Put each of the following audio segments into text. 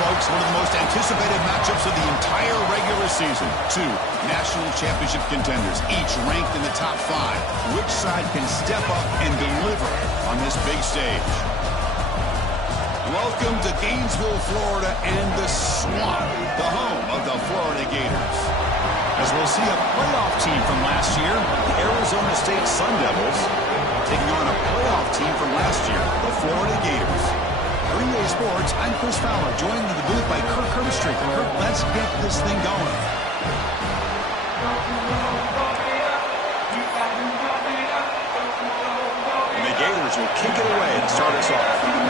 folks, one of the most anticipated matchups of the entire regular season. Two national championship contenders, each ranked in the top 5. Which side can step up and deliver on this big stage? Welcome to Gainesville, Florida, and the Swamp, the home of the Florida Gators. As we'll see a playoff team from last year, the Arizona State Sun Devils, taking on a playoff team from last year, the Florida Gators. Green Bay Sports, I'm Chris Fowler, joined in the booth by Kirk Herbstreit. Kirk, let's get this thing going. And the Gators will kick it away to start us off.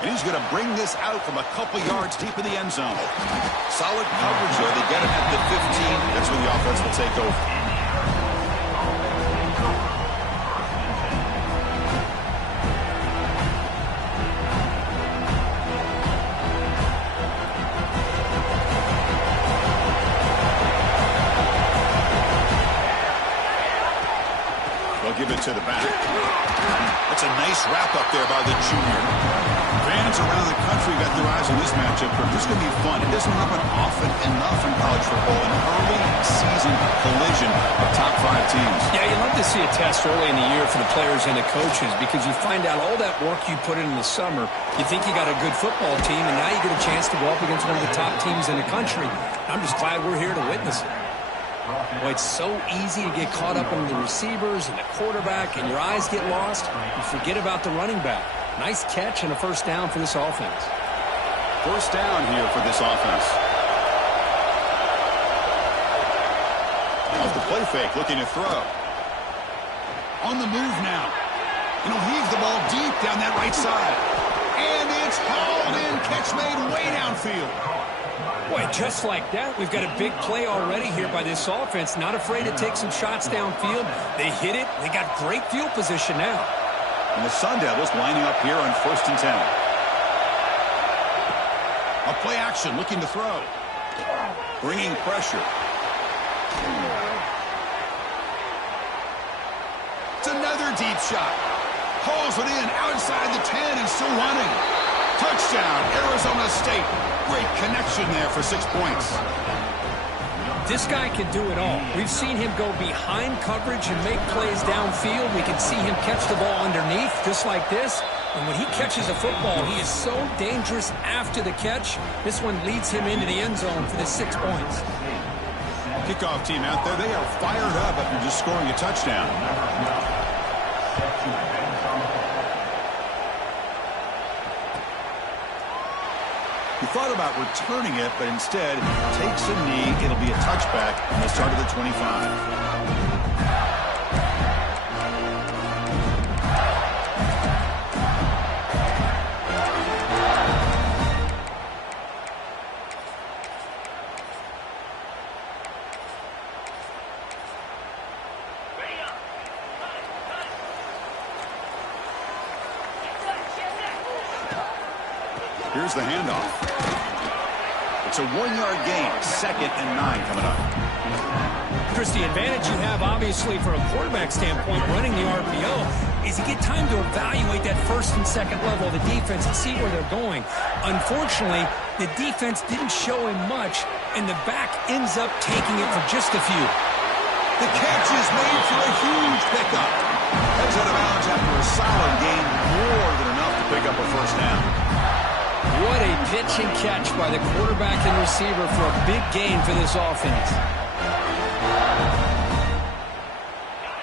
And he's going to bring this out from a couple yards deep in the end zone. Solid coverage there. They get him at the 15. That's where the offense will take over. They'll give it to the back. That's a nice wrap up there by the junior. Fans around the country got their eyes on this matchup, but this is going to be fun. It doesn't happen often enough in college football, an early season collision of top 5 teams. Yeah, you love to see a test early in the year for the players and the coaches because you find out all that work you put in the summer. You think you got a good football team, and now you get a chance to go up against one of the top teams in the country. I'm just glad we're here to witness it. Boy, it's so easy to get caught up in the receivers and the quarterback, and your eyes get lost. You forget about the running back. Nice catch and a first down for this offense. First down here for this offense. Off the play fake, looking to throw. On the move now. And he'll heave the ball deep down that right side. And it's hauled in. Catch made way downfield. Boy, just like that, we've got a big play already here by this offense. Not afraid to take some shots downfield. They hit it. They got great field position now. And the Sun Devils lining up here on 1st and 10. A play action, looking to throw. Bringing pressure. It's another deep shot. Hauls it in outside the 10 and still running. Touchdown, Arizona State. Great connection there for 6 points. This guy can do it all. We've seen him go behind coverage and make plays downfield. We can see him catch the ball underneath just like this. And when he catches a football, he is so dangerous after the catch. This one leads him into the end zone for the 6 points. Kickoff team out there. They are fired up after just scoring a touchdown. He thought about returning it, but instead takes a knee. It'll be a touchback, and they'll start at the 25. Here's the handoff. It's a 1-yard gain. 2nd and 9 coming up. Chris, the advantage you have, obviously, from a quarterback standpoint, running the RPO, is you get time to evaluate that 1st and 2nd level of the defense and see where they're going. Unfortunately, the defense didn't show him much, and the back ends up taking it for just a few. The catch is made for a huge pickup. Heads out of bounds after a solid gain, more than enough to pick up a first down. What a pitch and catch by the quarterback and receiver for a big gain for this offense.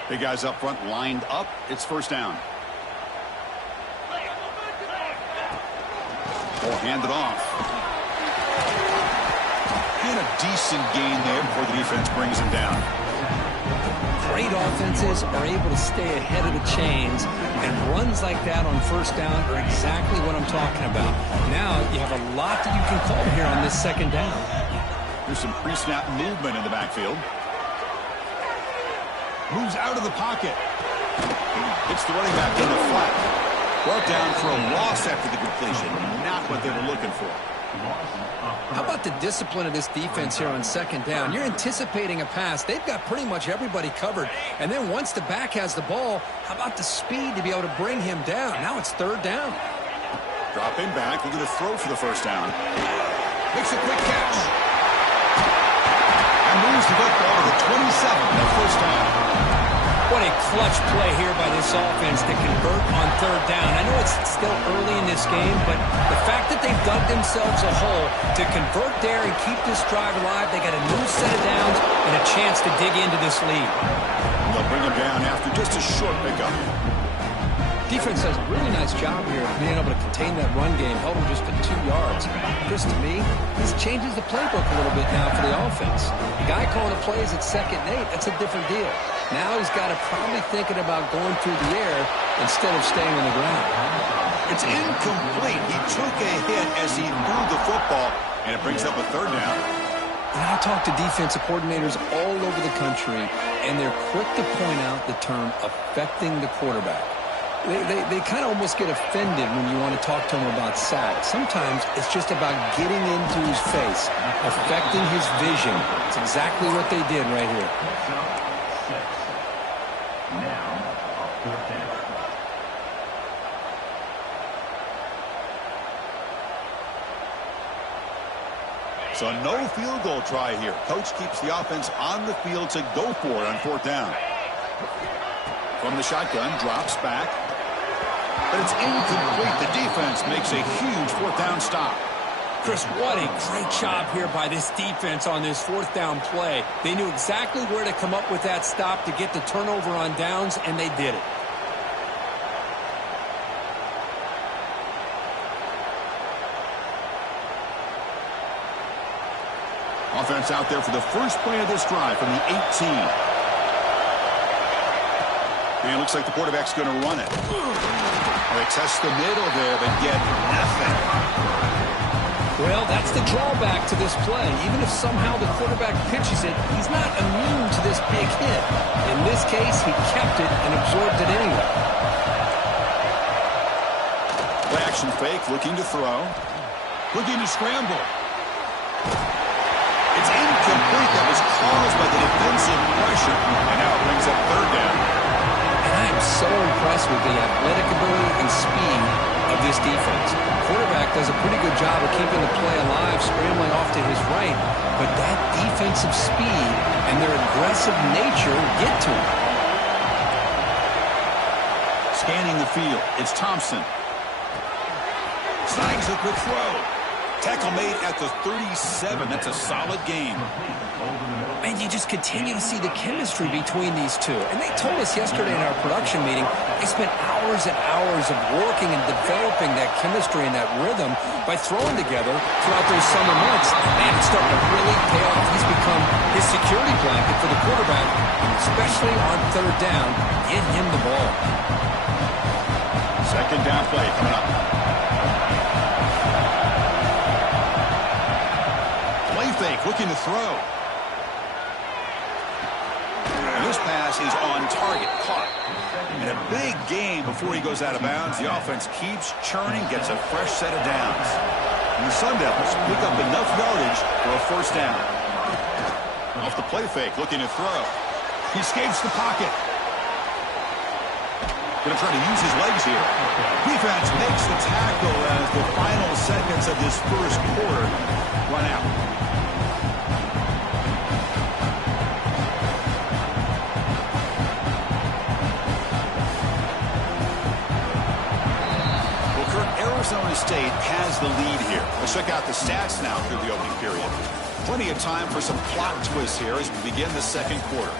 Big guys up front lined up. It's first down. Ball handed off. And a decent gain there before the defense brings him down. Great offenses are able to stay ahead of the chains, and runs like that on first down are exactly what I'm talking about. Now you have a lot that you can call here on this 2nd down. There's some pre-snap movement in the backfield. Moves out of the pocket. Hits the running back in the flat. Brought down for a loss after the completion. Not what they were looking for. How about the discipline of this defense here on second down. You're anticipating a pass. They've got pretty much everybody covered. And then once the back has the ball, how about the speed to be able to bring him down? Now it's third down. Dropping back, looking to throw for the first down. Makes a quick catch. And moves the football to the 27 at first down. What a clutch play here by this offense to convert on third down. I know it's still early in this game, but the fact that they've dug themselves a hole to convert there and keep this drive alive, they got a new set of downs and a chance to dig into this lead. They'll bring him down after just a short pickup. Defense does a really nice job here of being able to contain that run game, held him just for 2 yards. Chris, to me, this changes the playbook a little bit now for the offense. The guy calling the plays at 2nd and 8, that's a different deal. Now he's got to probably thinking about going through the air instead of staying on the ground. It's incomplete. He took a hit as he threw the football, and it brings up a third down. And I talk to defensive coordinators all over the country, and they're quick to point out the term affecting the quarterback. They kind of almost get offended when you want to talk to them about sacks. Sometimes it's just about getting into his face, affecting his vision. It's exactly what they did right here. So no field goal try here. Coach keeps the offense on the field to go for it on fourth down. From the shotgun, drops back. But it's incomplete. The defense makes a huge fourth down stop. Chris, what a great job here by this defense on this fourth down play. They knew exactly where to come up with that stop to get the turnover on downs, and they did it. Offense out there for the first play of this drive from the 18. And it looks like the quarterback's going to run it. They test the middle there, but get nothing. Well, that's the drawback to this play. Even if somehow the quarterback pitches it, he's not immune to this big hit. In this case, he kept it and absorbed it anyway. Play action fake, looking to throw. Looking to scramble. It's incomplete. That was caused by the defensive pressure. And now it brings up third down. And I am so impressed with the athletic ability and speed of this defense. The quarterback does a pretty good job of keeping the play alive, scrambling off to his right. But that defensive speed and their aggressive nature get to him. Scanning the field, it's Thompson. Snags a quick throw. Tackle made at the 37. That's a solid game. And you just continue to see the chemistry between these two. And they told us yesterday in our production meeting, they spent hours and hours of working and developing that chemistry and that rhythm by throwing together throughout those summer months. Man, it's starting to really pay off. He's become his security blanket for the quarterback, especially on third down. Get him the ball. Second down play coming up. Play fake, looking to throw. And this pass is on target, caught. And a big gain before he goes out of bounds. The offense keeps churning, gets a fresh set of downs. And the Sun Devils pick up enough yardage for a first down. Off the play fake, looking to throw. He escapes the pocket. Going to try to use his legs here. Defense makes the tackle as the final seconds of this first quarter run out. Well, Kirk, Arizona State has the lead here. Let's check out the stats now through the opening period. Plenty of time for some plot twists here as we begin the second quarter.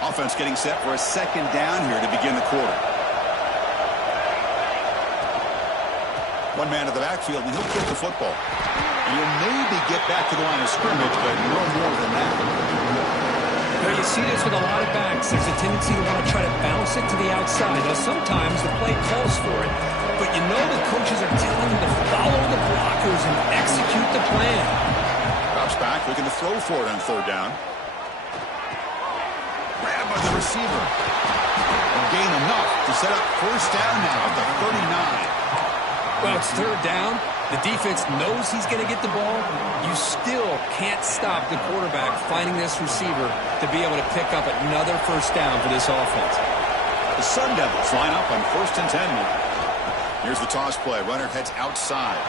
Offense getting set for a second down here to begin the quarter. One man to the backfield, and he'll kick the football. And he'll maybe get back to the line of scrimmage, but no more than that. Now you see this with a lot of backs. There's a tendency to want to try to bounce it to the outside. Now sometimes the play calls for it, but you know the coaches are telling them to follow the blockers and execute the plan. Drops back, looking to throw for it on third down. Grab by the receiver. And gain enough to set up first down now at the 39 Well, it's third down. The defense knows he's going to get the ball. You still can't stop the quarterback finding this receiver to be able to pick up another first down for this offense. The Sun Devils line up on 1st and 10 now. Here's the toss play. Runner heads outside.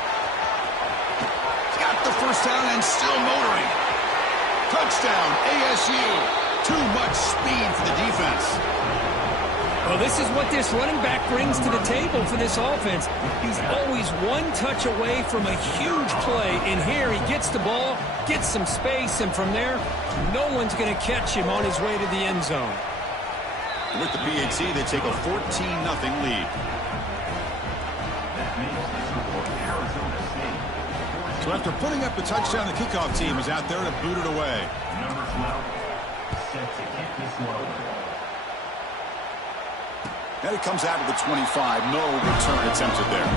Got the first down and still motoring. Touchdown, ASU. Too much speed for the defense. Well, this is what this running back brings to the table for this offense. He's always one touch away from a huge play. And here he gets the ball, gets some space, and from there, no one's going to catch him on his way to the end zone. With the PAT, they take a 14-0 lead. So after putting up the touchdown, the kickoff team is out there to boot it away. Number 12, set to kick this one. And it comes out of the 25. No return attempted there.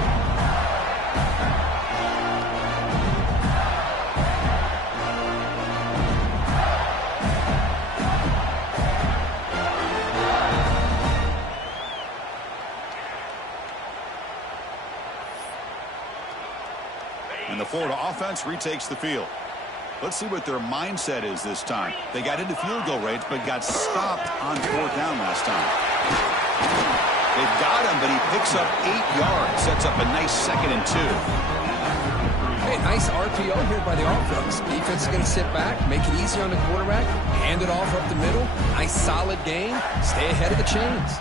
And the Florida offense retakes the field. Let's see what their mindset is this time. They got into field goal range, but got stopped on 4th down last time. They've got him, but he picks up 8 yards. Sets up a nice 2nd and 2. Hey, nice RPO here by the offense. Defense is going to sit back, make it easy on the quarterback, hand it off up the middle. Nice solid game. Stay ahead of the chains.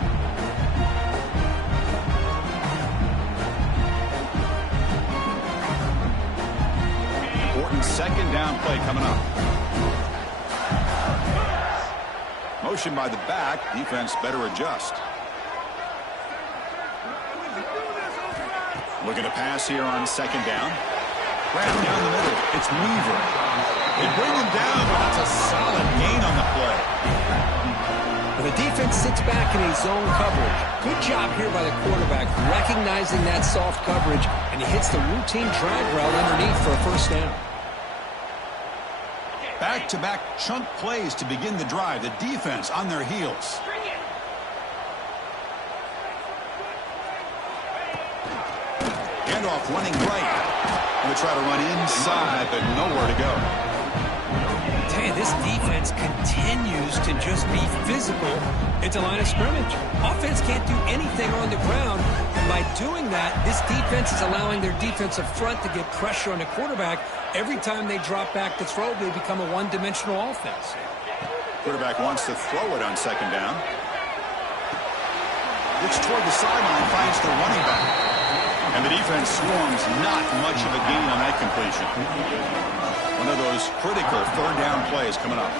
Important 2nd down play coming up. Motion by the back. Defense better adjust. Looking to pass here on 2nd down. Wrapped down the middle. It's Weaver. They bring him down, but that's a solid gain on the play. Well, the defense sits back in a zone coverage. Good job here by the quarterback, recognizing that soft coverage, and he hits the routine drag route underneath for a first down. Back-to-back chunk plays to begin the drive. The defense on their heels. Handoff running right. Going to try to run inside, but nowhere to go. I tell you, this defense continues to just be physical at the line of scrimmage. Offense can't do anything on the ground. And by doing that, this defense is allowing their defensive front to get pressure on the quarterback. Every time they drop back to throw, they become a one-dimensional offense. Quarterback wants to throw it on 2nd down. Looks toward the sideline, finds the running back. And the defense swarms, not much of a gain on that completion. One of those critical 3rd down plays coming up.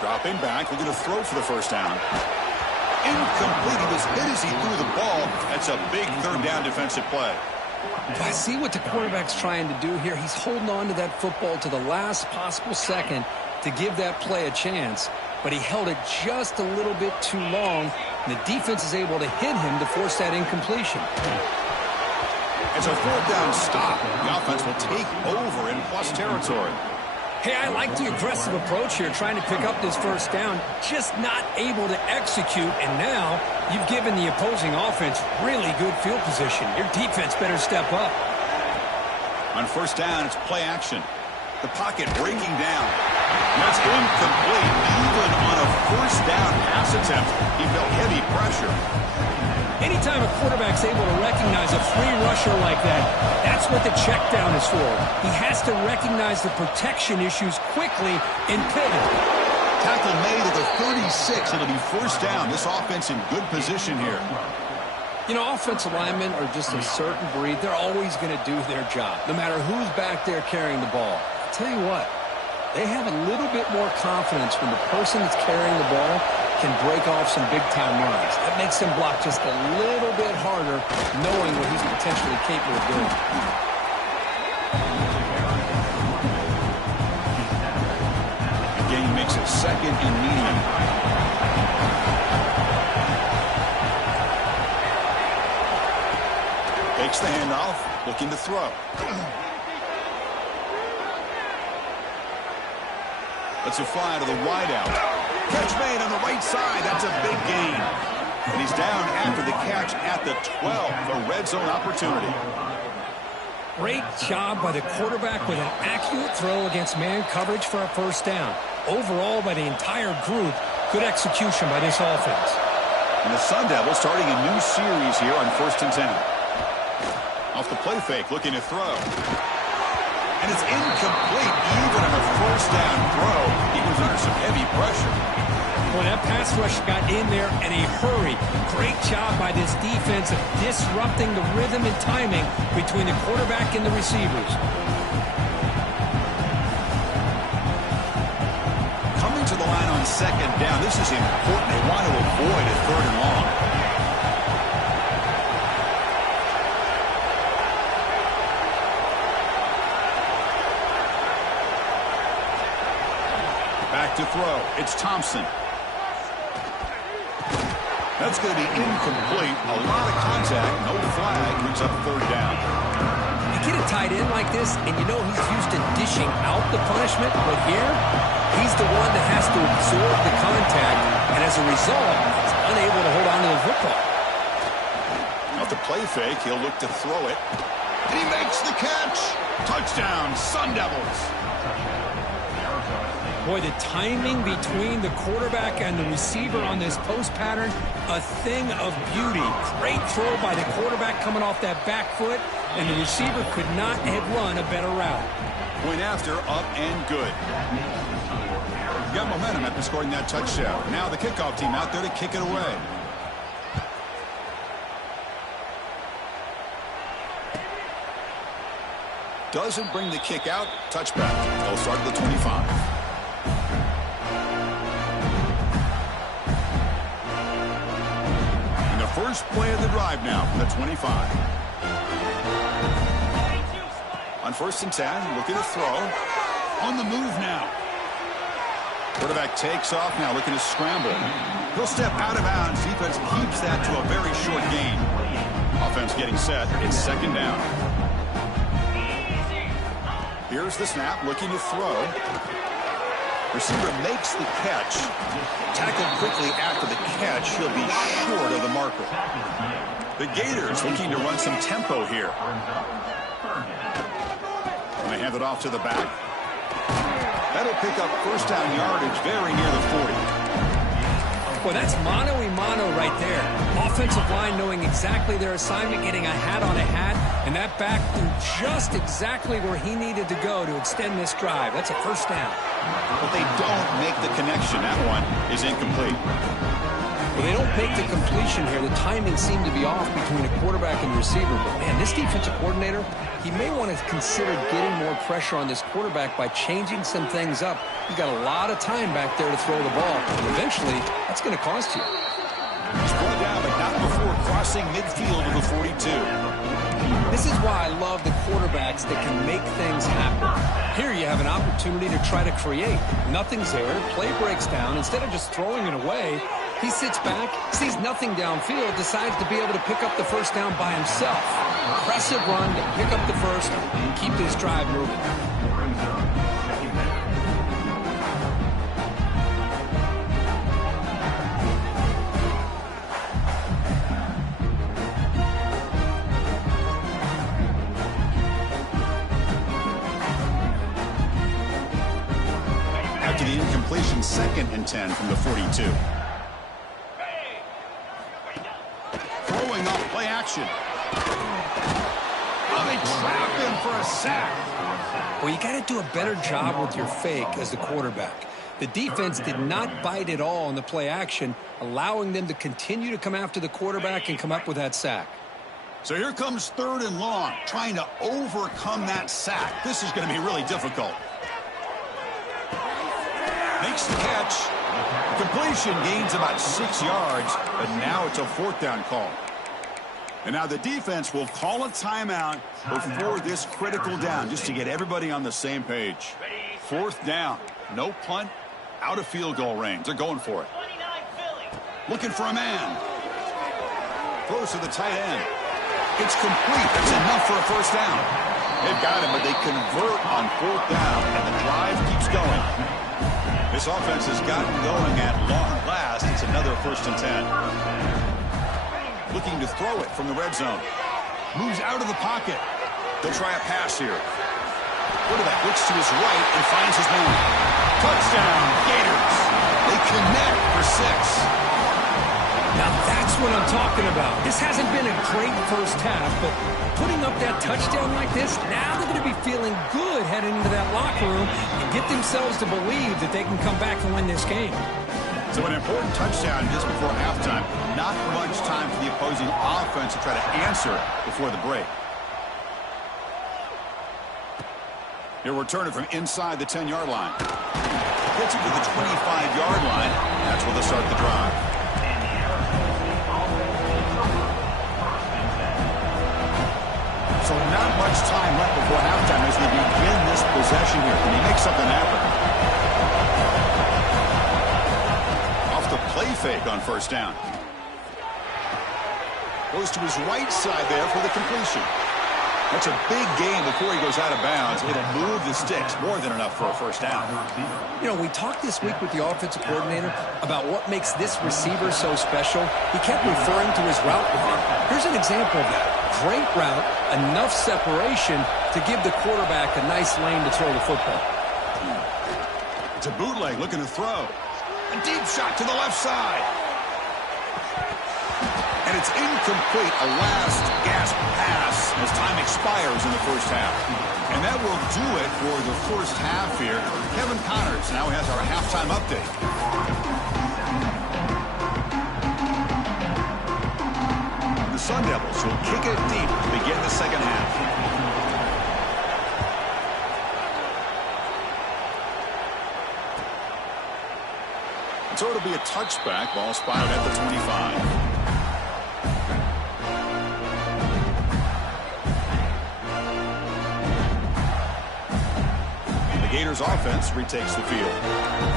Dropping back, looking to throw for the first down. Incomplete. He was hit as he threw the ball. That's a big 3rd down defensive play. I see what the quarterback's trying to do here. He's holding on to that football to the last possible second to give that play a chance. But he held it just a little bit too long. And the defense is able to hit him to force that incompletion. It's a 4th down stop. The offense will take over in plus territory. Hey, I like the aggressive approach here, trying to pick up this first down, just not able to execute. And now you've given the opposing offense really good field position. Your defense better step up. On 1st down, it's play action. The pocket breaking down. That's incomplete. Even on a 1st down pass attempt, he felt heavy pressure. Anytime a quarterback's able to recognize a free rusher like that, that's what the check down is for. He has to recognize the protection issues quickly and pivot. Tackle made at the 36. It'll be 1st down. This offense in good position here. You know, offensive linemen are just a certain breed. They're always going to do their job, no matter who's back there carrying the ball. I'll tell you what, they have a little bit more confidence when the person that's carrying the ball can break off some big-time runs. That makes him block just a little bit harder, knowing what he's potentially capable of doing. The game makes it 2nd and medium. Takes the handoff, looking to throw. Let's it fly to the wideout. Catch made on the right side. That's a big gain. And he's down after the catch at the 12, a red zone opportunity. Great job by the quarterback with an accurate throw against man coverage for a first down. Overall, by the entire group, good execution by this offense. And the Sun Devils starting a new series here on 1st and 10. Off the play fake, looking to throw. And it's incomplete, even on a first down throw. He was under some heavy pressure. Well, that pass rush got in there in a hurry. Great job by this defense of disrupting the rhythm and timing between the quarterback and the receivers. Coming to the line on 2nd down. This is important. They want to avoid a 3rd and long. Back to throw. It's Thompson. That's going to be incomplete. A lot of contact. No flag. Brings up 3rd down. You get a tight end like this, and you know he's used to dishing out the punishment, but here, he's the one that has to absorb the contact, and as a result, he's unable to hold on to the football. Off the play fake, he'll look to throw it. And he makes the catch. Touchdown, Sun Devils. Boy, the timing between the quarterback and the receiver on this post pattern, a thing of beauty. Great throw by the quarterback coming off that back foot, and the receiver could not have run a better route. Point after, up and good. Got momentum after scoring that touchdown. Now the kickoff team out there to kick it away. Doesn't bring the kick out. Touchback. They'll start at the 25. First play of the drive now from the 25. On 1st and 10, looking to throw. On the move now. Quarterback takes off now, looking to scramble. He'll step out of bounds. Defense keeps that to a very short gain. Offense getting set. It's 2nd down. Here's the snap, looking to throw. Receiver makes the catch. Tackled quickly after the catch. He'll be short of the marker. The Gators looking to run some tempo here. And they hand it off to the back. That'll pick up first down yardage very near the 40. Well, that's mano-a-mano right there. Offensive line knowing exactly their assignment, getting a hat on a hat, and that back threw just exactly where he needed to go to extend this drive. That's a first down. But they don't make the connection. That one is incomplete. Well, they don't make the completion here. The timing seemed to be off between the quarterback and the receiver. But, man, this defensive coordinator, he may want to consider getting more pressure on this quarterback by changing some things up. He's got a lot of time back there to throw the ball. And eventually, that's going to cost you. He's brought down, but not before crossing midfield of the 42. This is why I love the quarterbacks that can make things happen. Here you have an opportunity to try to create. Nothing's there. Play breaks down. Instead of just throwing it away, he sits back, sees nothing downfield, decides to be able to pick up the first down by himself. Impressive run to pick up the first and keep this drive moving. After the incompletion, 2nd and 10 from the 42. Throwing off play action. Oh, they trap him for a sack. Well, you got to do a better job with your fake as the quarterback. The defense did not bite at all on the play action, allowing them to continue to come after the quarterback and come up with that sack. So here comes 3rd and long, trying to overcome that sack. This is going to be really difficult. Makes the catch. Completion gains about 6 yards, but now it's a 4th down call. And now the defense will call a timeout before this critical down, just to get everybody on the same page. 4th down, no punt, out of field goal range. They're going for it. Looking for a man. Throws to the tight end. It's complete. That's enough for a first down. They've got him, but they convert on 4th down, and the drive keeps going. This offense has gotten going at long last. It's another 1st and 10. looking to throw it from the red zone. Moves out of the pocket. They'll try a pass here. Quarterback looks to his right and finds his man. Touchdown, Gators. They connect for 6. Now that's what I'm talking about. This hasn't been a great first half, but putting up that touchdown like this, now they're going to be feeling good heading into that locker room and get themselves to believe that they can come back and win this game. So an important touchdown just before halftime. Not much time for the opposing offense to try to answer before the break. He'll return it from inside the 10-yard line. Gets it to the 25-yard line. That's where they'll start the drive. So not much time left before halftime as they begin this possession here. Can he make something happen? Off the play fake on first down. Goes to his right side there for the completion. That's a big gain before he goes out of bounds. It'll move the sticks more than enough for a first down. You know, we talked this week with the offensive coordinator about what makes this receiver so special. He kept referring to his route running. Here's an example of that. Great route, enough separation to give the quarterback a nice lane to throw the football. It's a bootleg looking to throw. A deep shot to the left side. And it's incomplete, a last gasp pass as time expires in the first half. And that will do it for the first half here. Kevin Connors now has our halftime update. The Sun Devils will kick it deep to begin the second half. So it'll be a touchback, ball spotted at the 25. Gators offense retakes the field.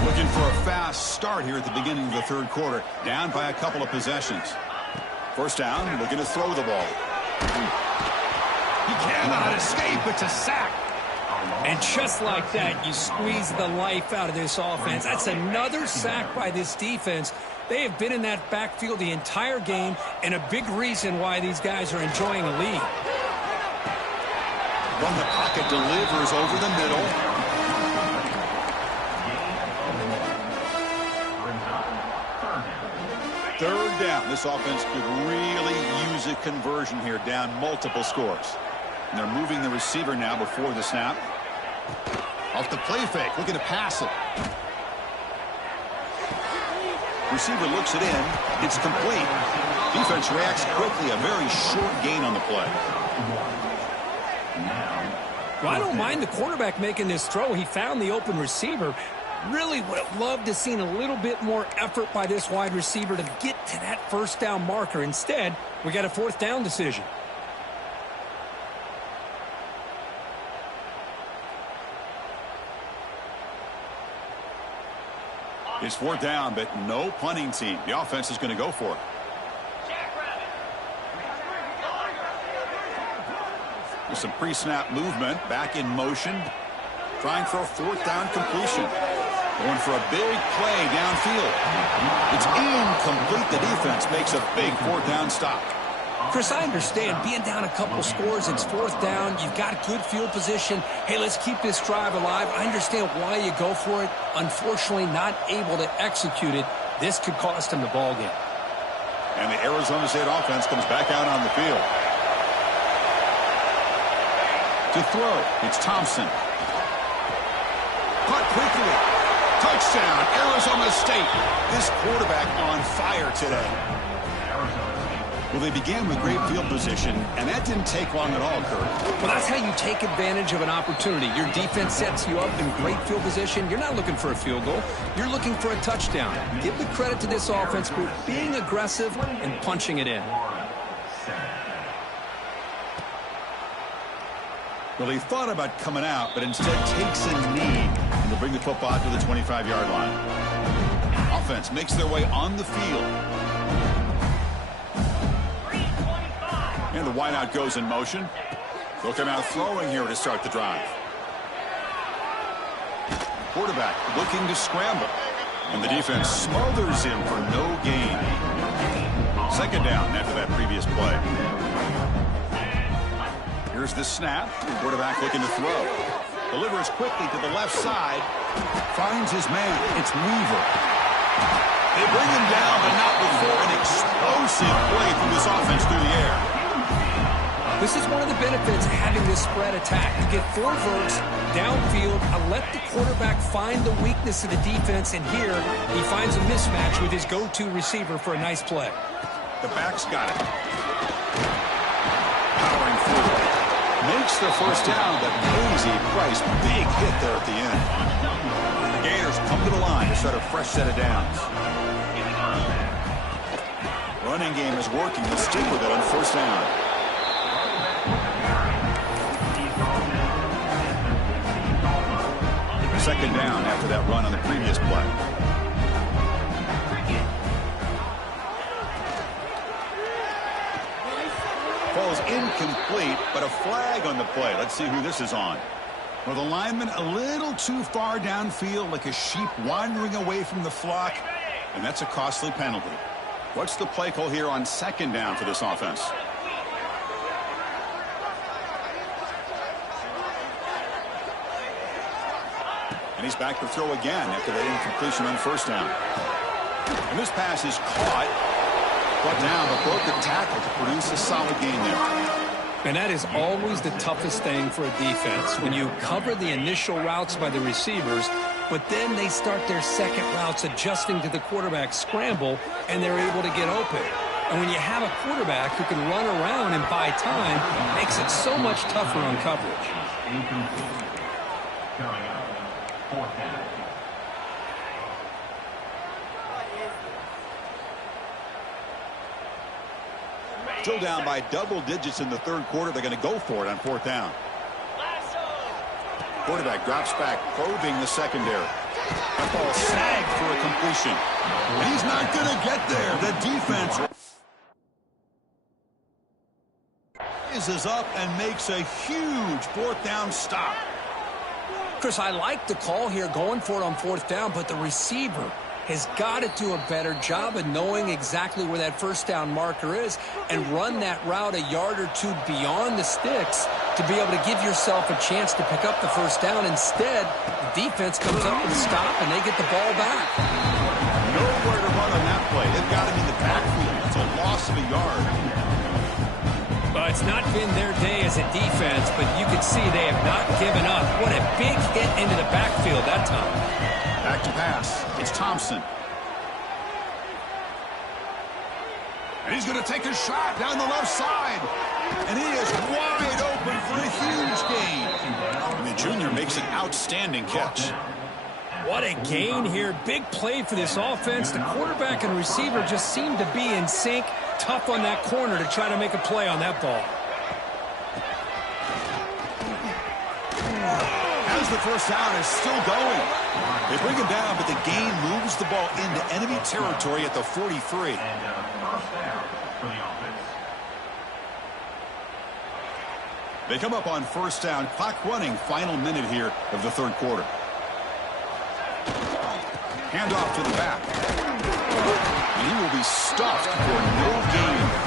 Looking for a fast start here at the beginning of the third quarter. Down by a couple of possessions. First down, looking to throw the ball. He cannot escape. It's a sack. And just like that, you squeeze the life out of this offense. That's another sack by this defense. They have been in that backfield the entire game, and a big reason why these guys are enjoying a lead. From the pocket, delivers over the middle. Third down. This offense could really use a conversion here, down multiple scores. And they're moving the receiver now before the snap. Off the play fake, looking to pass it. Receiver looks it in. It's complete. Defense reacts quickly. A very short gain on the play. Well, I don't mind the quarterback making this throw. He found the open receiver. Really would have loved to have seen a little bit more effort by this wide receiver to get to that first down marker. Instead, we got a fourth down decision. It's fourth down, but no punting team. The offense is going to go for it. With some pre-snap movement, back in motion, trying for a fourth down completion. Going for a big play downfield. It's incomplete. The defense makes a big fourth down stop. Chris, I understand being down a couple scores, it's fourth down, you've got good field position. Hey, let's keep this drive alive. I understand why you go for it. Unfortunately, not able to execute it. This could cost him the ball game. And the Arizona State offense comes back out on the field. To throw, it's Thompson. Caught quickly. Touchdown, Arizona State. This quarterback on fire today. Well, they began with great field position, and that didn't take long at all, Kurt. Well, that's how you take advantage of an opportunity. Your defense sets you up in great field position. You're not looking for a field goal. You're looking for a touchdown. Give the credit to this offense for being aggressive and punching it in. Well, he thought about coming out, but instead takes a knee and will bring the football to the 25-yard line. Offense makes their way on the field. And the wideout goes in motion. They'll come out throwing here to start the drive. Quarterback looking to scramble. And the defense smothers him for no gain. Second down after that previous play. Here's the snap. Quarterback looking to throw. Delivers quickly to the left side. Finds his man. It's Weaver. They bring him down, but not before an explosive play through this offense through the air. This is one of the benefits of having this spread attack. You get 4 verts downfield, let the quarterback find the weakness of the defense, and here he finds a mismatch with his go-to receiver for a nice play. The back's got it. Powering through. Makes the first down, but pays a price. Big hit there at the end. The Gators come to the line to start a fresh set of downs. Running game is working. They'll stick with it on first down. Second down after that run on the previous play. Falls incomplete, but a flag on the play. Let's see who this is on. Well, the lineman a little too far downfield, like a sheep wandering away from the flock, and that's a costly penalty. What's the play call here on second down for this offense? And he's back to throw again after that incompletion on first down. And this pass is caught, brought down, but broke the tackle to produce a solid gain there. And that is always the toughest thing for a defense, when you cover the initial routes by the receivers, but then they start their second routes adjusting to the quarterback's scramble, and they're able to get open. And when you have a quarterback who can run around and buy time, it makes it so much tougher on coverage. Fourth down. Still down by double digits in the third quarter. They're going to go for it on fourth down. Quarterback drops back, probing the secondary. That ball snagged for a completion. And he's not going to get there. The defense is up and makes a huge fourth down stop. Chris, I like the call here going for it on fourth down, but the receiver has got to do a better job of knowing exactly where that first down marker is and run that route a yard or two beyond the sticks to be able to give yourself a chance to pick up the first down. Instead, the defense comes up with a stop and they get the ball back. Nowhere to run on that play. They've got him in the backfield. That's a loss of a yard. Well, it's not been their day as a defense, but you can see they have not given up. What a big hit into the backfield that time. Back to pass. It's Thompson. And he's going to take a shot down the left side. And he is wide open for a huge gain. And the junior makes an outstanding catch. What a gain here. Big play for this offense. The quarterback and receiver just seem to be in sync. Tough on that corner to try to make a play on that ball. As the first down is still going. They bring him down, but the gain moves the ball into enemy territory at the 43. First down for the offense. They come up on first down. Clock running, final minute here of the third quarter. Hand off to the back. And he will be stuffed for no gain.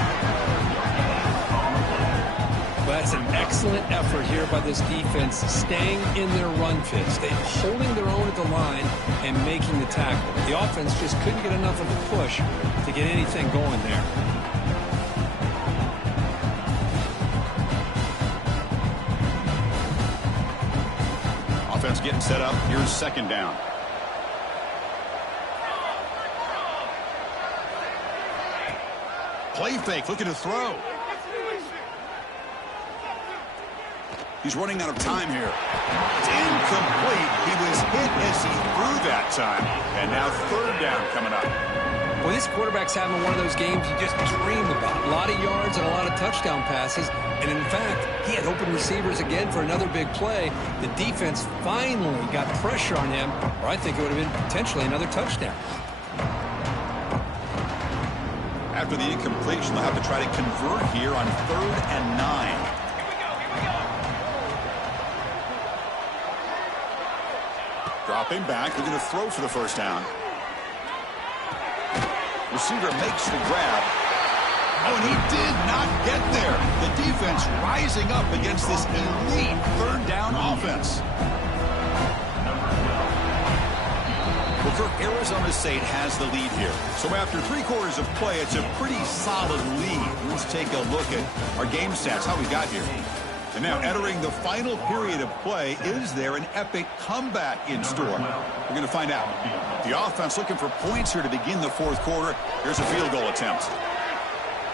That's an excellent effort here by this defense, staying in their run fits. They're holding their own at the line and making the tackle. The offense just couldn't get enough of a push to get anything going there. Offense getting set up. Here's second down. Play fake, looking to throw. He's running out of time here. It's incomplete. He was hit as he threw that time. And now third down coming up. Well, this quarterback's having one of those games you just dream about. A lot of yards and a lot of touchdown passes. And in fact, he had open receivers again for another big play. The defense finally got pressure on him, or I think it would have been potentially another touchdown. After the incompletion, they'll have to try to convert here on 3rd and 9. Dropping back, they're going to throw for the first down. Receiver makes the grab. Oh, and he did not get there. The defense rising up against this elite third down offense. Well, Kirk, Arizona State has the lead here. So after 3 quarters of play, it's a pretty solid lead. Let's take a look at our game stats, how we got here. And now entering the final period of play, is there an epic comeback in store? We're going to find out. The offense looking for points here to begin the fourth quarter. Here's a field goal attempt.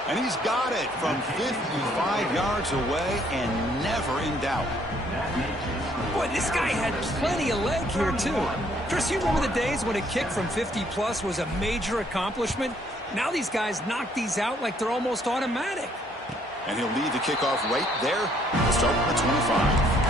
And he's got it from 55 yards away and never in doubt. Boy, this guy had plenty of leg here, too. Chris, you remember the days when a kick from 50-plus was a major accomplishment? Now these guys knock these out like they're almost automatic. And he'll lead the kickoff right there. We'll start with the 25.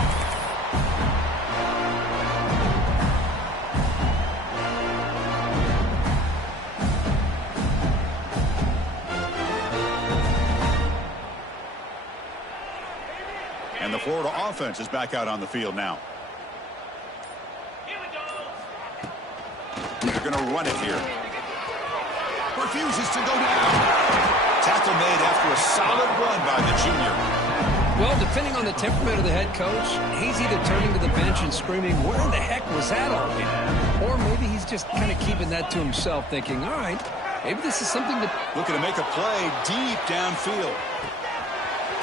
And the Florida offense is back out on the field now. They're going to run it here. Refuses to go down. Tackle made after a solid run by the junior. Well, depending on the temperament of the head coach, he's either turning to the bench and screaming, where the heck was that all in? Or maybe he's just kind of keeping that to himself, thinking, all right, maybe this is something to... Looking to make a play deep downfield.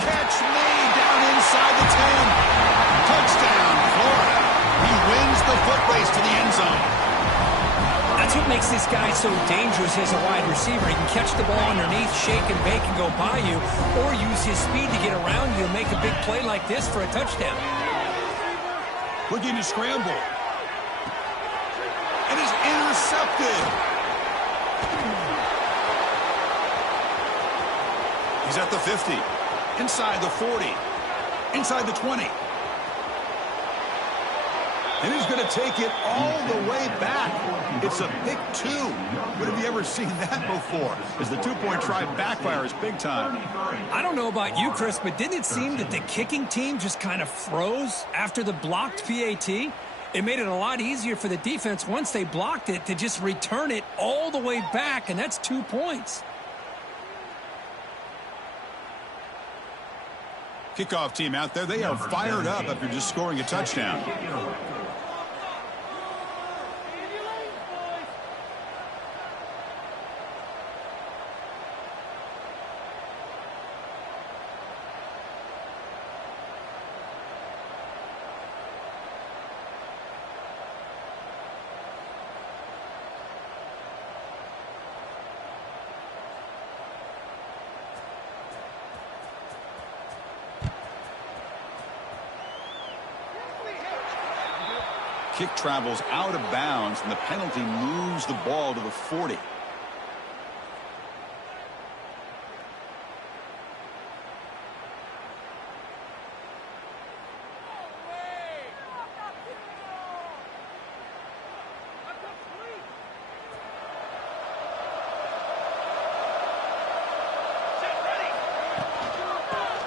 Catch made down inside the 10. Touchdown, Florida. He wins the foot race to the end zone. That's what makes this guy so dangerous as a wide receiver. He can catch the ball underneath, shake and bake and go by you, or use his speed to get around you and make a big play like this for a touchdown. Looking to scramble. And is intercepted. He's at the 50. Inside the 40. Inside the 20. And he's going to take it all the way back. It's a pick 2. When have you ever seen that before? As the 2-point try backfires big time. I don't know about you, Chris, but didn't it seem that the kicking team just kind of froze after the blocked PAT? It made it a lot easier for the defense once they blocked it to just return it all the way back, and that's 2 points. Kickoff team out there, they are fired up after just scoring a touchdown. Kick travels out of bounds, and the penalty moves the ball to the 40.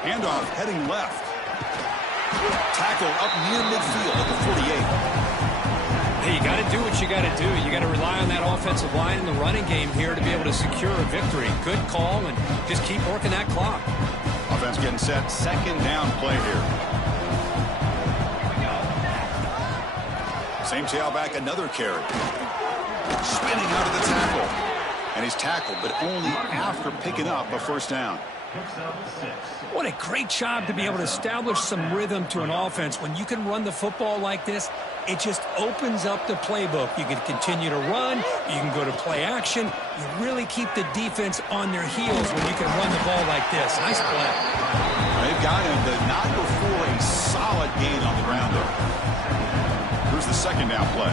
Handoff heading left. Tackle up near midfield at the 48. Hey, you got to do what you got to do. You got to rely on that offensive line in the running game here to be able to secure a victory. Good call, and just keep working that clock. Offense getting set. Second down play here. Same tailback, another carry. Spinning out of the tackle. And he's tackled, but only after picking up a first down. What a great job to be able to establish some rhythm to an offense. When you can run the football like this, it just opens up the playbook. You can continue to run. You can go to play action. You really keep the defense on their heels when you can run the ball like this. Nice play. They've got him, but not before a solid gain on the ground there. Here's the second down play.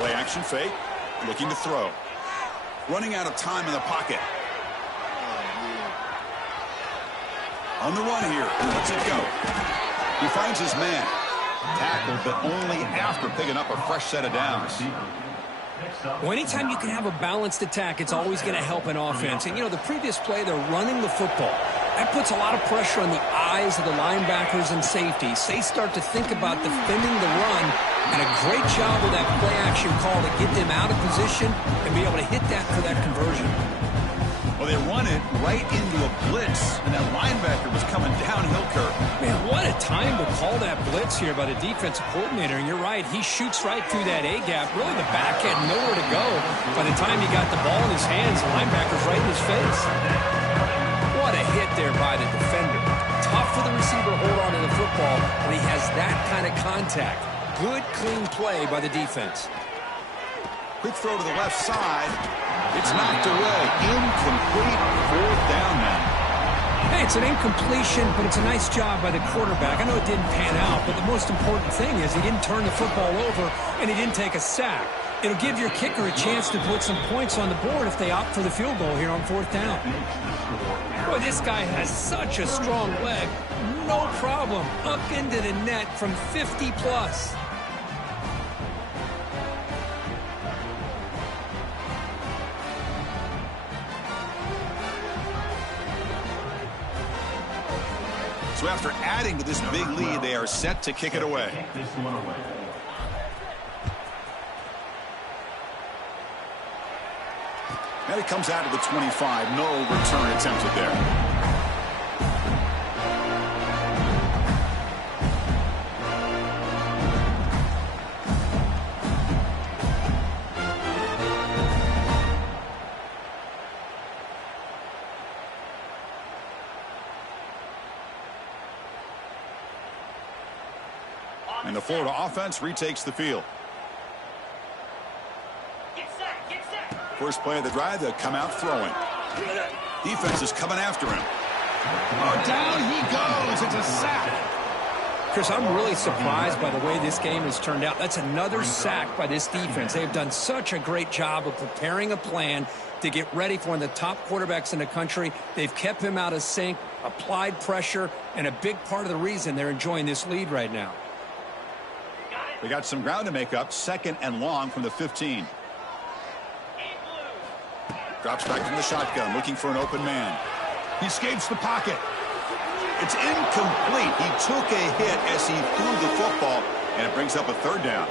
Play action fake. Looking to throw. Running out of time in the pocket. On the run here. Lets it go. He finds his man. Tackled, but only after picking up a fresh set of downs. Well, anytime you can have a balanced attack, it's always going to help an offense. And, you know, the previous play, they're running the football. That puts a lot of pressure on the eyes of the linebackers and safeties. They start to think about defending the run, and a great job with that play-action call to get them out of position and be able to hit that for that conversion. Well, they run it right into a blitz, and that linebacker was coming downhill, Kirk. Man, what a time to call that blitz here by the defensive coordinator. And you're right, he shoots right through that A-gap. Really, the back had nowhere to go. By the time he got the ball in his hands, the linebacker's right in his face. What a hit there by the defender. Tough for the receiver to hold on to the football when he has that kind of contact. Good, clean play by the defense. Quick throw to the left side. It's knocked away. Incomplete. 4th down now. Hey, it's an incompletion, but it's a nice job by the quarterback. I know it didn't pan out, but the most important thing is he didn't turn the football over and he didn't take a sack. It'll give your kicker a chance to put some points on the board if they opt for the field goal here on 4th down. Boy, this guy has such a strong leg. No problem. Up into the net from 50 plus. So after adding to this big lead, they are set to kick it away. And it comes out to the 25. No return attempted there. And the Florida offense retakes the field. First play of the drive, they'll come out throwing. Defense is coming after him. Oh, down he goes. It's a sack. Chris, I'm really surprised by the way this game has turned out. That's another sack by this defense. They've done such a great job of preparing a plan to get ready for one of the top quarterbacks in the country. They've kept him out of sync, applied pressure, and a big part of the reason they're enjoying this lead right now. They got some ground to make up. 2nd and long from the 15. Drops back from the shotgun, looking for an open man. He escapes the pocket. It's incomplete. He took a hit as he threw the football, and it brings up a 3rd down.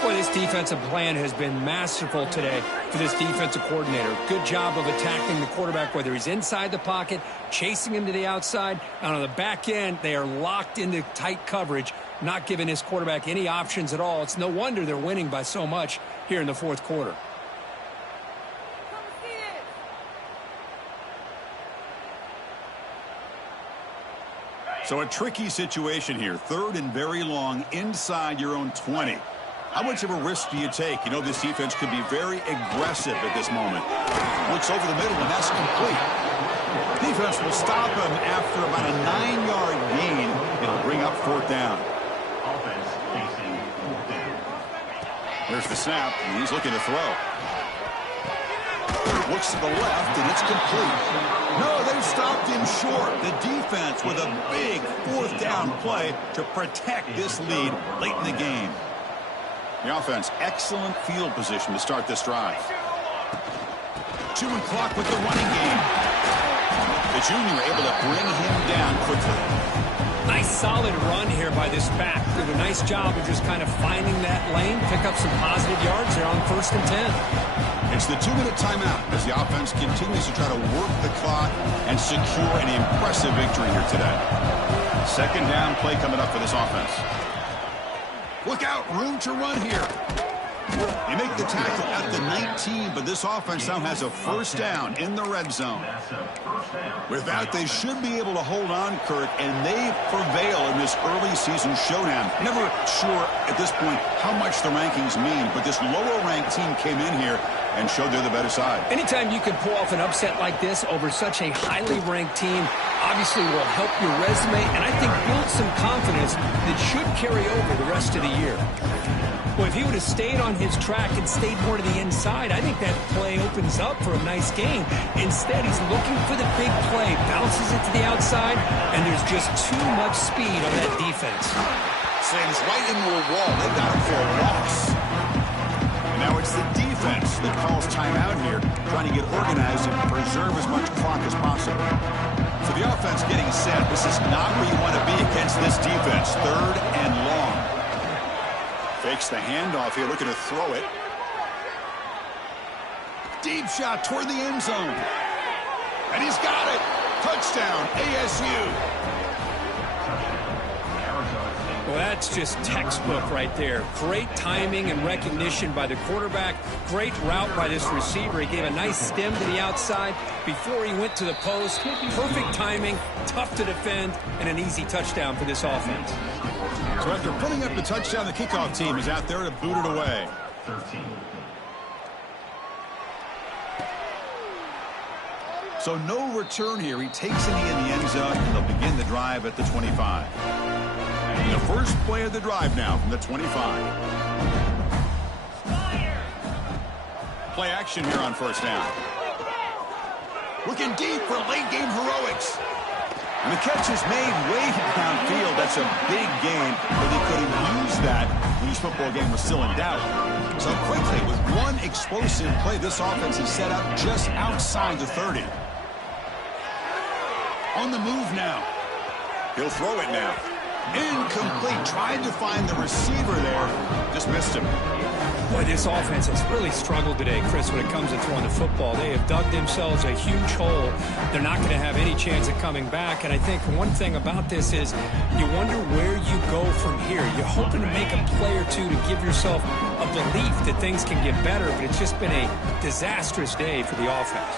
Boy, this defensive plan has been masterful today for this defensive coordinator. Good job of attacking the quarterback, whether he's inside the pocket, chasing him to the outside, and on the back end, they are locked into tight coverage, not giving his quarterback any options at all. It's no wonder they're winning by so much here in the 4th quarter. So a tricky situation here. 3rd and very long inside your own 20. How much of a risk do you take? You know this defense could be very aggressive at this moment. Looks over the middle, and that's complete. Defense will stop him after about a 9-yard gain. It'll bring up 4th down. There's the snap, and he's looking to throw. Looks to the left, and it's complete. No, they've stopped him short. The defense with a big 4th down play to protect this lead late in the game. The offense, excellent field position to start this drive. Chewing clock with the running game. The junior able to bring him down quickly. Nice solid run here by this back. Did a nice job of just kind of finding that lane, pick up some positive yards there on 1st and 10. It's the 2-minute timeout as the offense continues to try to work the clock and secure an impressive victory here today. 2nd down play coming up for this offense. Look out, room to run here. They make the tackle at the 19, but this offense now has a 1st down in the red zone. With that, they should be able to hold on, Kirk, and they prevail in this early season showdown. Never sure at this point how much the rankings mean, but this lower-ranked team came in here and showed they're the better side. Anytime you can pull off an upset like this over such a highly ranked team, obviously will help your resume, and I think build some confidence that should carry over the rest of the year. Well, if he would have stayed on his track and stayed more to the inside, I think that play opens up for a nice gain. Instead, he's looking for the big play, bounces it to the outside, and there's just too much speed on that defense. Slams right into a wall. They got him for a loss. And now it's the defense defense that calls timeout here, trying to get organized and preserve as much clock as possible. So the offense getting set. This is not where you want to be against this defense. 3rd and long. Fakes the handoff here, looking to throw it. Deep shot toward the end zone. And he's got it. Touchdown, ASU. Well, that's just textbook right there. Great timing and recognition by the quarterback. Great route by this receiver. He gave a nice stem to the outside before he went to the post. Perfect timing, tough to defend, and an easy touchdown for this offense. So after putting up the touchdown, the kickoff team is out there to boot it away. 13. So no return here. He takes it in the end zone, and they'll begin the drive at the 25. The first play of the drive now from the 25. Play action here on first down. Looking deep for late game heroics. And the catch is made way downfield. That's a big gain, but he couldn't use that when his football game was still in doubt. So quickly, with one explosive play, this offense is set up just outside the 30. On the move now. He'll throw it now. Incomplete. Tried to find the receiver there. Just missed him. Boy, this offense has really struggled today, Chris, when it comes to throwing the football. They have dug themselves a huge hole. They're not going to have any chance of coming back. And I think one thing about this is you wonder where you go from here. You're hoping to make a play or two to give yourself a belief that things can get better, but it's just been a disastrous day for the offense.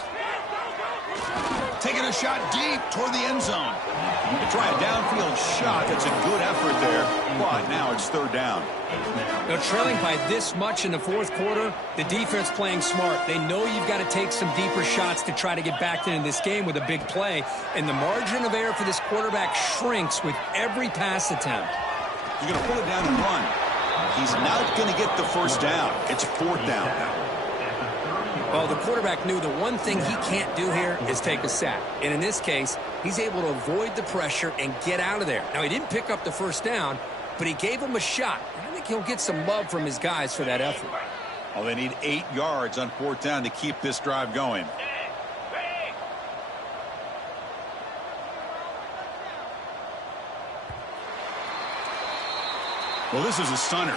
Taking a shot deep toward the end zone. To try a downfield shot. That's a good effort there. But now it's 3rd down. They're trailing by this much in the 4th quarter. The defense playing smart. They know you've got to take some deeper shots to try to get back into this game with a big play. And the margin of error for this quarterback shrinks with every pass attempt. He's going to pull it down and run. He's not going to get the first down. It's 4th down. Well, the quarterback knew the one thing he can't do here is take a sack. And in this case, he's able to avoid the pressure and get out of there. Now, he didn't pick up the first down, but he gave him a shot. And I think he'll get some love from his guys for that effort. Well, they need 8 yards on 4th down to keep this drive going. Well, this is a stunner.